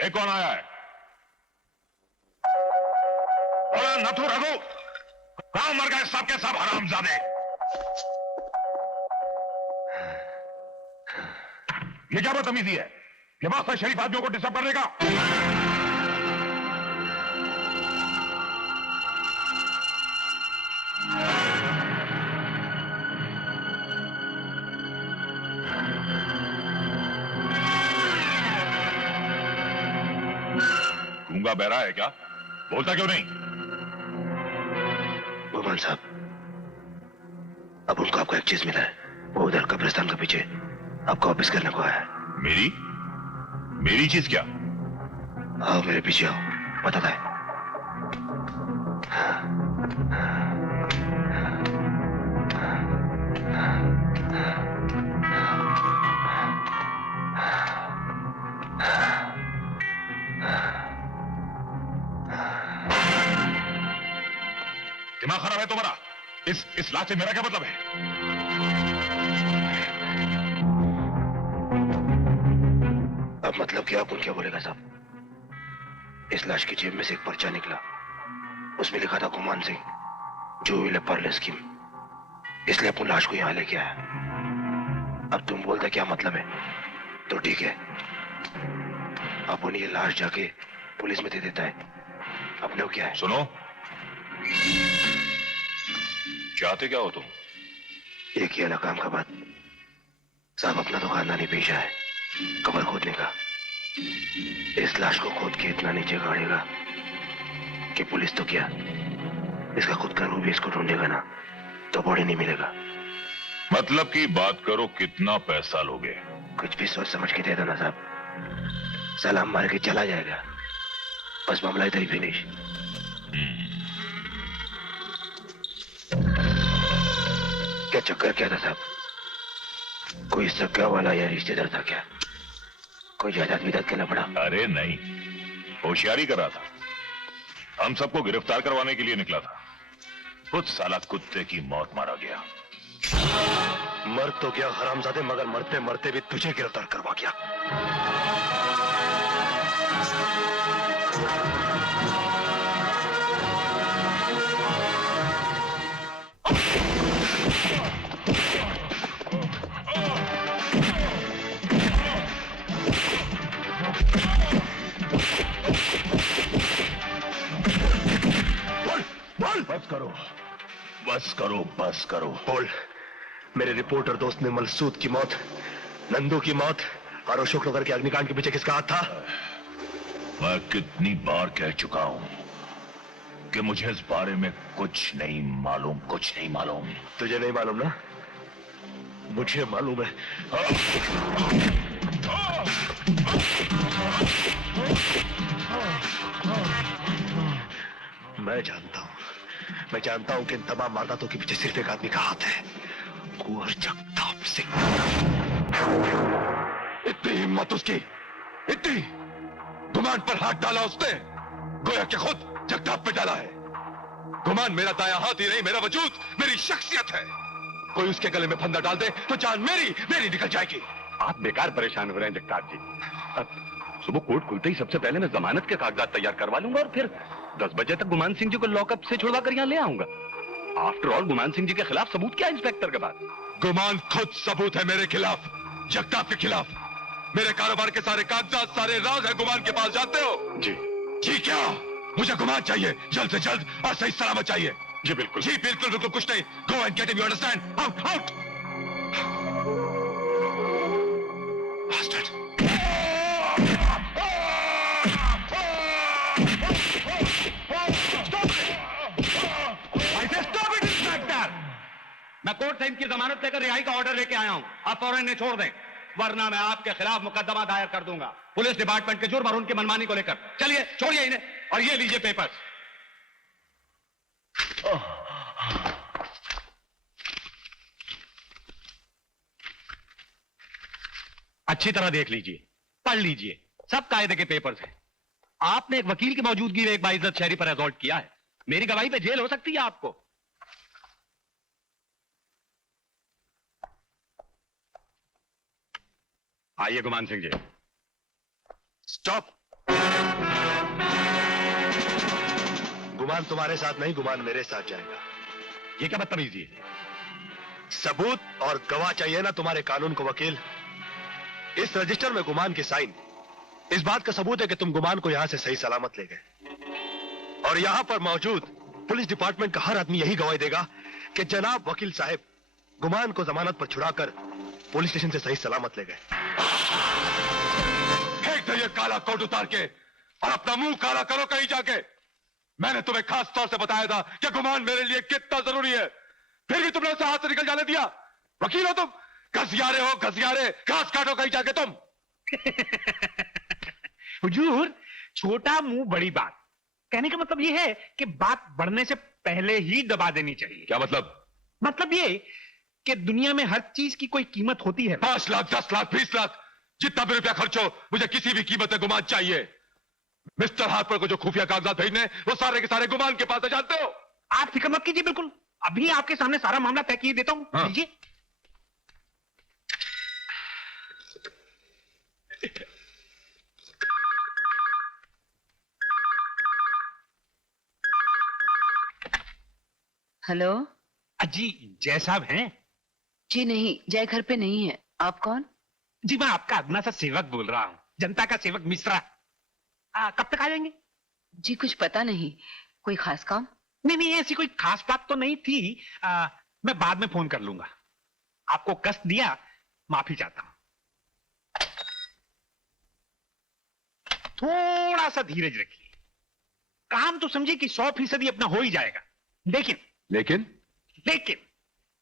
देख कौन आया है। बोला नथु रघु, कहां मर गए सब के सब हरामजादे। ये क्या बदतमीजी है, ये वास्ता शरीफ आदमियों को डिस्टर्ब करने का। गूंगा बहरा है क्या, बोलता क्यों नहीं? गोपाल साहब, अब उनको आपको एक चीज मिला है। वो उधर कब्रिस्तान के पीछे आपको वापस करने को आया है। मेरी चीज क्या? आओ मेरे पीछे आओ, बताता है। दिमाग खराब है तुम्हारा? इस लाश से मेरा क्या मतलब है? अब मतलब क्या अपन क्या बोलेगा साहब? इस लाश की जेब में से एक पर्चा निकला, उसमें लिखा था गुमान सिंह, जो विल पार्ले स्कीम। इसलिए अपन लाश को यहां लेके आया। अब तुम बोलते क्या मतलब है? तो ठीक है, अपन ये लाश जाके पुलिस में दे देता है। अपने को क्या है? सुनो, चाहते क्या हो तुम? एक ही अलग काम का बात साहब, अपना तो खानदानी पेशा है कब्र खोदने का। इस लाश को खोद के इतना नीचे गाड़ेगा कि पुलिस तो क्या, इसका खुद का रूप भी इसको ढूंढेगा ना तो बॉडी नहीं मिलेगा। मतलब की बात करो, कितना पैसा लोगे? कुछ भी सोच समझ के दे देना साहब, सलाम मार के चला जाएगा, बस मामला इधर ही फिनिश। क्या चक्कर क्या था साहब? कोई सगा वाला या रिश्तेदार था क्या? कोई जायदाद विदाद करना पड़ा? अरे नहीं, होशियारी कर रहा था। हम सबको गिरफ्तार करवाने के लिए निकला था। कुछ साला कुत्ते की मौत मारा गया। मर तो गया हरामजादे, मगर मरते मरते भी तुझे गिरफ्तार करवा गया। बस करो, बस करो, बस करो। बोल, मेरे रिपोर्टर दोस्त ने मलसूद की मौत, नंदू की मौत और अशोक नगर के अग्निकांड के पीछे किसका हाथ था? मैं कितनी बार कह चुका हूं कि मुझे इस बारे में कुछ नहीं मालूम, कुछ नहीं मालूम। तुझे नहीं मालूम ना? मुझे मालूम है। मैं जानता हूं कि इन तमाम वारदातों के पीछे सिर्फ एक आदमी का हाथ है, कुंवर जगताप सिंह। इतनी हिम्मत उसकी, इतनी गुमान पर हाथ डाला उसने, गोया कि खुद जगताप पे डाला है। गुमान मेरा दाया हाथ ही नहीं, मेरा वजूद, मेरी शख्सियत है। कोई उसके गले में फंदा डाल दे तो जान मेरी निकल जाएगी। आप बेकार परेशान हो रहे हैं जगताप जी। अब सुबह कोर्ट खुलते ही सबसे पहले मैं जमानत के कागजात तैयार करवा लूंगा और फिर 10 बजे तक गुमान सिंह जी को लॉकअप से छुड़वा कर यहाँ ले आऊंगा। आफ्टर ऑल गुमान सिंह जी के खिलाफ सबूत क्या इंस्पेक्टर के पास? गुमान खुद सबूत है मेरे खिलाफ, जगताप के खिलाफ। मेरे कारोबार के सारे कागजात, सारे राज है गुमान के पास, जानते हो? जी। जी क्या? मुझे गुमान चाहिए, जल्द से जल्द और सही सलामत चाहिए। जी बिल्कुल। जी बिल्कुल बिल्कुल, कुछ नहीं। Go and get him, you understand? Out out. मैं कोर्ट से इनकी जमानत लेकर रिहाई का ऑर्डर लेके आया हूं। आप फौरन इन्हें छोड़ दें, वरना मैं आपके खिलाफ मुकदमा दायर कर दूंगा पुलिस डिपार्टमेंट के जुर्म और उनकी मनमानी को लेकर। चलिए छोड़िए इन्हें और ये लीजिए पेपर्स। अच्छी तरह देख लीजिए, पढ़ लीजिए, सब कायदे के पेपर्स हैं। आपने एक वकील की मौजूदगी में एक बाइज्जत शहरी पर असॉल्ट किया है। मेरी गवाही पे जेल हो सकती है आपको। आइए गुमान सिंह जी। स्टॉप। गुमान तुम्हारे साथ नहीं, गुमान मेरे साथ जाएगा। ये क्या बदतमीजी है? सबूत और गवाह चाहिए ना तुम्हारे कानून को वकील। इस रजिस्टर में गुमान के साइन इस बात का सबूत है कि तुम गुमान को यहां से सही सलामत ले गए। और यहां पर मौजूद पुलिस डिपार्टमेंट का हर आदमी यही गवाही देगा कि जनाब वकील साहब गुमान को जमानत पर छुड़ाकर पुलिस स्टेशन से सही सलामत ले गए। फेंक दो ये काला कोट उतार के और अपना मुंह काला करो कहीं जाके। मैंने तुम्हें खास तौर से बताया था कि गुमान मेरे लिए कितना जरूरी है, फिर भी तुमने उसे हाथ से निकल जाने दिया। वकील हो तुम, घसियारे हो घसियारे, घास काटो कहीं जाके तुम। हुजूर, छोटा मुंह बड़ी बात, कहने का मतलब यह है कि बात बढ़ने से पहले ही दबा देनी चाहिए। क्या मतलब? मतलब ये कि दुनिया में हर चीज की कोई कीमत होती है। 5 लाख 10 लाख 20 लाख जितना भी रुपया खर्च हो, मुझे किसी भी कीमत में गुमान चाहिए। मिस्टर हार्पर को जो खुफिया कागजात भेजने वो सारे के सारे गुमान के पास है, जानते हो। आप फिक्र मत कीजिए, बिल्कुल अभी आपके सामने सारा मामला तय किए देता हूं। हाँ। लीजिए। हेलो। जी जय साहब हैं? जी नहीं, जय घर पे नहीं है। आप कौन? जी मैं आपका अदना सा सेवक बोल रहा हूं, जनता का सेवक मिश्रा। कब तक आ जाएंगे? जी कुछ पता नहीं, कोई खास काम? नहीं नहीं, ऐसी कोई खास बात तो नहीं थी। मैं बाद में फोन कर लूंगा। आपको कष्ट दिया, माफी चाहता हूं। थोड़ा सा धीरज रखिए, काम तो समझिए कि 100% अपना हो ही जाएगा। लेकिन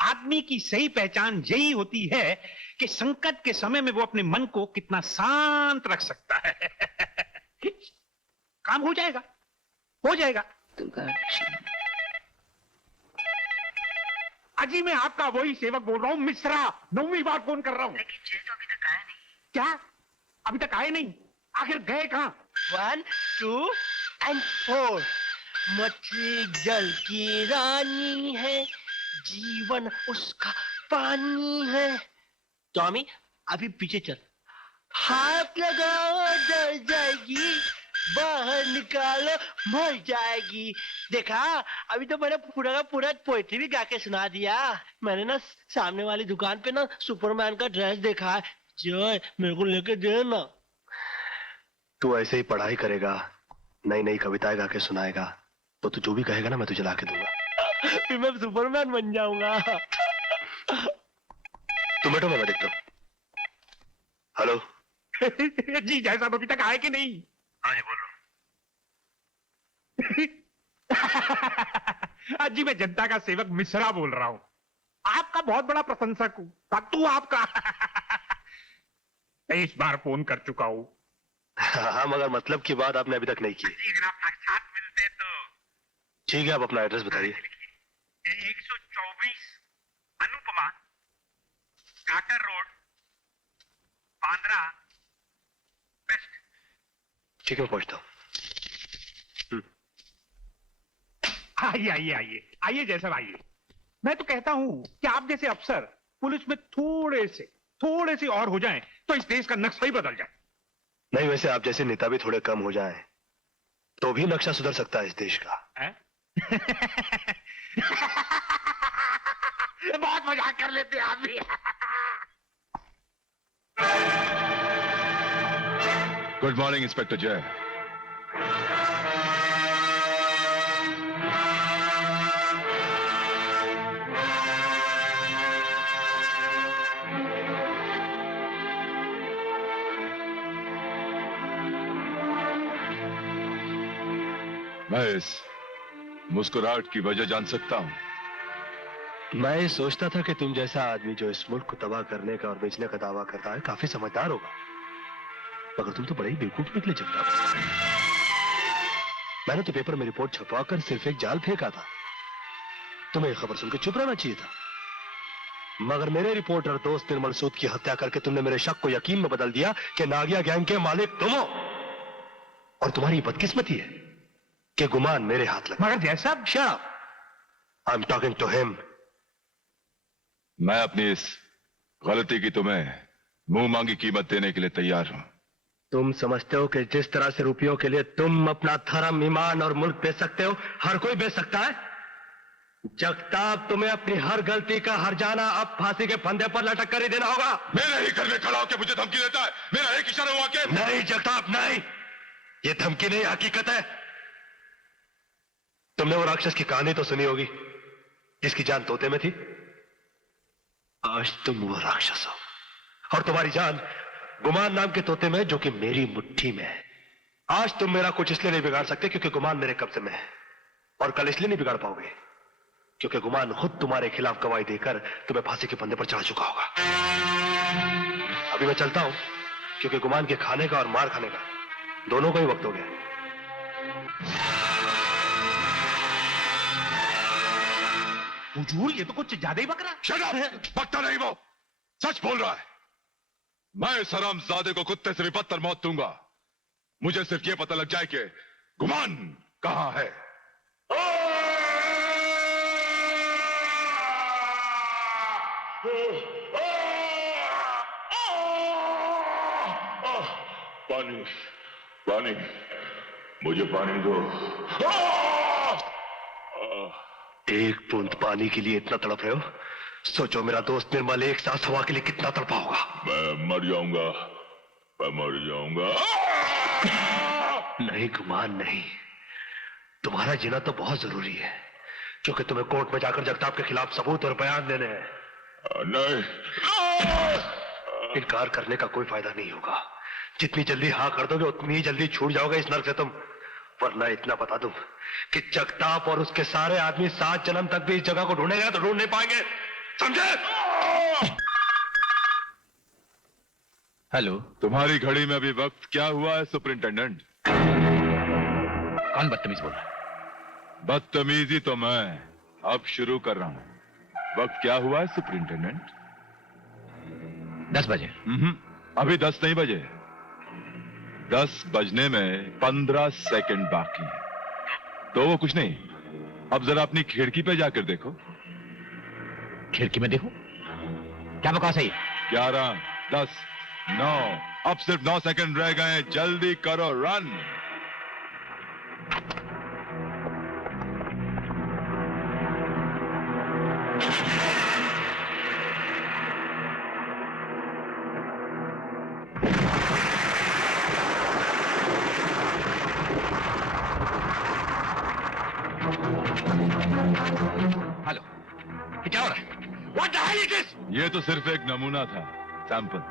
आदमी की सही पहचान यही होती है कि संकट के समय में वो अपने मन को कितना शांत रख सकता है। काम हो जाएगा, हो जाएगा। अजी मैं आपका वही सेवक बोल रहा हूं, मिश्रा। 9वीं बार फोन कर रहा हूं। लेकिन जय तो अभी तक आया नहीं। क्या अभी तक आए नहीं? आखिर गए कहां? 1 2 and 4 मछली जल की रानी है, जीवन उसका पानी है। टॉमी अभी पीछे चल। हाथ लगाओ डर जाएगी, बाहर निकालो मर जाएगी। देखा, अभी तो मैंने पूरा का पूरा पोएट्री भी गा के सुना दिया। मैंने ना सामने वाली दुकान पे ना सुपरमैन का ड्रेस देखा है। जय मेरे को लेके दे ना। तू ऐसे ही पढ़ाई करेगा, नई नई कविताएं गा के सुनाएगा, तो तू जो भी कहेगा ना मैं तुझे ला के दूंगा। फिर मैं सुपरमैन बन जाऊंगा। तुम बैठो, मैं देखता हूँ। हेलो। जी जय साहब अभी तक आए कि नहीं? हाँ जी बोलो। जी मैं जनता का सेवक मिश्रा बोल रहा हूं, आपका बहुत बड़ा प्रशंसक हूं। तू आपका 23 बार फोन कर चुका हूं। हाँ मगर मतलब की बात आपने अभी तक नहीं की। अगर आप साक्षात मिलते तो। ठीक है, आप अपना एड्रेस बताइए। 124 अनुपमा काकर रोड, बांद्रा वेस्ट। ठीक है, मैं पहुंचता हूँ। आइए आइए आइए आइए जैसा आइए। मैं तो कहता हूं कि आप जैसे अफसर पुलिस में थोड़े से और हो जाएं तो इस देश का नक्शा ही बदल जाए। नहीं, वैसे आप जैसे नेता भी थोड़े कम हो जाएं तो भी नक्शा सुधर सकता है इस देश का। बहुत मजाक कर लेते हैं आप भी। गुड मॉर्निंग इंस्पेक्टर जय। मैं इस मुस्कुराहट की वजह जान सकता हूं? मैं ये सोचता था कि तुम जैसा आदमी जो इस मुल्क को तबाह करने का और बेचने का दावा करता है काफी समझदार होगा, मगर तुम तो बड़े ही बेवकूफ निकले जगताप। मैंने तो पेपर में रिपोर्ट छपवाकर सिर्फ एक जाल फेंका था। तुम्हें खबर सुनकर चुप रहना चाहिए था, मगर मेरे रिपोर्टर दोस्त निर्मल सूद की हत्या करके तुमने मेरे शक को यकीन में बदल दिया कि नागिया गैंग के मालिक तुम हो। और तुम्हारी बदकिस्मती है कि गुमान मेरे हाथ लगा। मगर जैसा I am talking to him. मैं अपनी इस गलती की तुम्हें मुंह मांगी कीमत देने के लिए तैयार हूं। तुम समझते हो कि जिस तरह से रुपयों के लिए तुम अपना धर्म, ईमान और मुल्क बेच सकते हो, हर कोई बेच सकता है? जगताप, तुम्हें अपनी हर गलती का हर्जाना अब फांसी के फंदे पर लटक कर ही देना होगा। मेरे ही घर में खड़ा होकर मुझे धमकी देता है। मेरा एक इशारा हुआ के नहीं जगताप, नहीं, ये धमकी नहीं, हकीकत है। तुमने वो राक्षस की कहानी तो सुनी होगी जिसकी जान तोते में थी। आज तुम वो राक्षस हो और तुम्हारी जान गुमान नाम के तोते में, जो कि मेरी मुट्ठी में है। आज तुम मेरा कुछ इसलिए नहीं बिगाड़ सकते क्योंकि गुमान मेरे कब्जे में है, और कल इसलिए नहीं बिगाड़ पाओगे क्योंकि गुमान खुद तुम्हारे खिलाफ गवाही देकर तुम्हें फांसी के फंदे पर चढ़ा चुका होगा। अभी मैं चलता हूं क्योंकि गुमान के खाने का और मार खाने का दोनों का ही वक्त हो गया। हुजूर, ये तो कुछ ज्यादा ही बक रहा है। Shut up! बकता नहीं, वो सच बोल रहा है। मैं इस हरामजादे को कुत्ते से भी बदतर मौत दूंगा। मुझे सिर्फ ये पता लग जाए कि गुमान कहां है। पानी, पानी, मुझे पानी दो। एक बूंद पानी के लिए इतना तड़प रहे हो? सोचो मेरा दोस्त निर्मल एक सांस हवा के लिए कितना तड़पा होगा। मैं मर जाऊंगा, मैं मर जाऊंगा। नहीं गुमान, नहीं, तुम्हारा जीना तो बहुत जरूरी है क्योंकि तुम्हें कोर्ट में जाकर जगताप के खिलाफ सबूत और बयान देने हैं। नहीं, इनकार करने का कोई फायदा नहीं होगा। जितनी जल्दी हाँ कर दोगे उतनी ही जल्दी छूट जाओगे इस नर्क से तुम। वरना इतना बता दूं कि जगताप और उसके सारे आदमी 7 जन्म तक भी इस जगह को ढूंढेंगे तो ढूंढ नहीं पाएंगे, समझे? हेलो, तुम्हारी घड़ी में अभी वक्त क्या हुआ है सुपरिंटेंडेंट? कौन बदतमीज बोल रहा है? बदतमीजी तो मैं अब शुरू कर रहा हूं। वक्त क्या हुआ है सुपरिंटेंडेंट? 10 बजे। अभी 10 नहीं बजे। 10 बजने में 15 सेकंड बाकी है। तो वो कुछ नहीं, अब जरा अपनी खिड़की पे जाकर देखो। खिड़की में देखो? क्या बकवास है ये? 11, 10, 9, अब सिर्फ 9 सेकंड रह गए। जल्दी करो, रन। हेलो, क्या हो रहा है? What the hell it is? ये तो सिर्फ एक नमूना था, सैंपल।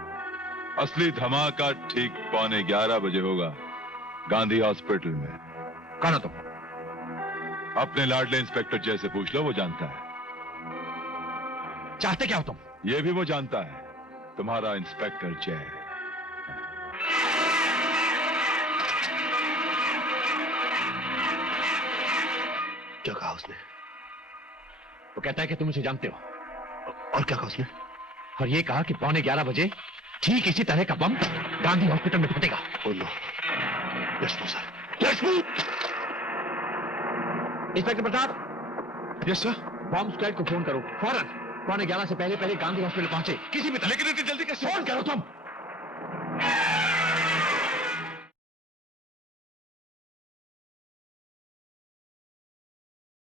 असली धमाका ठीक 11:15 बजे होगा गांधी हॉस्पिटल में। कौन हो तुम? अपने लाडले इंस्पेक्टर जय से पूछ लो, वो जानता है। चाहते क्या हो तुम? ये भी वो जानता है, तुम्हारा इंस्पेक्टर जय। क्या कहा उसने? वो कहता है कि तुम उसे जानते हो। और क्या कहा उसने? और ये कहा कि 11:15 बजे ठीक इसी तरह का बम गांधी हॉस्पिटल में फटेगा। Oh no. Let's move, sir. Let's move! Inspector Pratap. Yes sir. Bomb squad को फोन करो फौरन। 11:15 से पहले गांधी हॉस्पिटल पहुंचे किसी भी तरह। लेकिन इतनी जल्दी कैसे? फोन करो तुम।